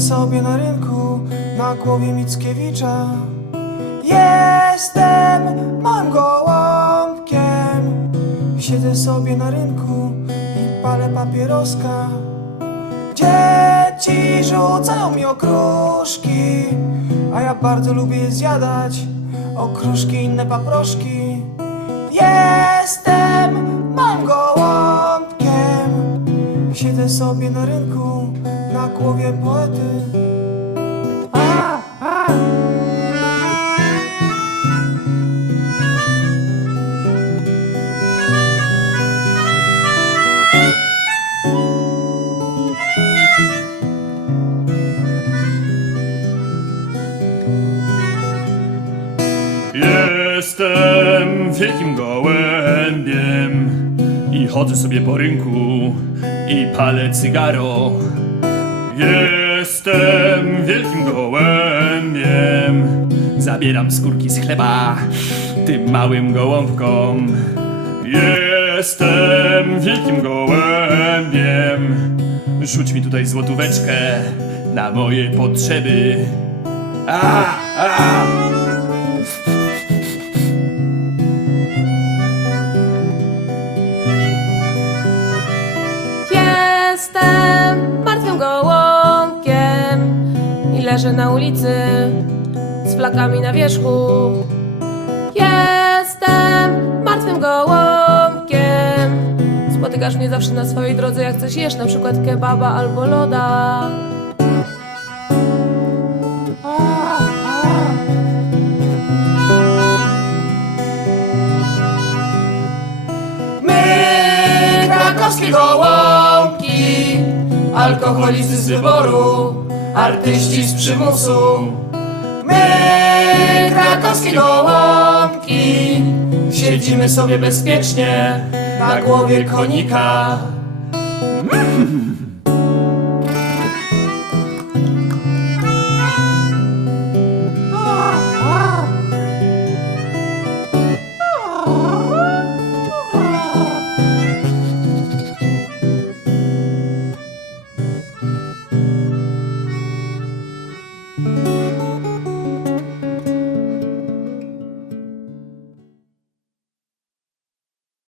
sobie na rynku na głowie Mickiewicza. Jestem małym gołąbkiem. Siedzę sobie na rynku i palę papieroska. Dzieci rzucają mi okruszki, a ja bardzo lubię zjadać. Okruszki i inne paproszki. Jestem małym gołąbkiem. Siedzę sobie na rynku na głowie poety. Jestem wielkim gołębiem i chodzę sobie po rynku i palę cygaro. Jestem wielkim gołębiem, zabieram skórki z chleba tym małym gołąbkom. Jestem wielkim gołębiem, rzuć mi tutaj złotóweczkę na moje potrzeby. A, a. Jestem leżę na ulicy z flakami na wierzchu. Jestem martwym gołąbkiem. Spotykasz mnie zawsze na swojej drodze, jak coś jesz, na przykład kebaba albo loda. My, krakowskie gołąbki, alkoholicy z wyboru, artyści z przymusu. My, krakowskie gołąbki, siedzimy sobie bezpiecznie na głowie konika.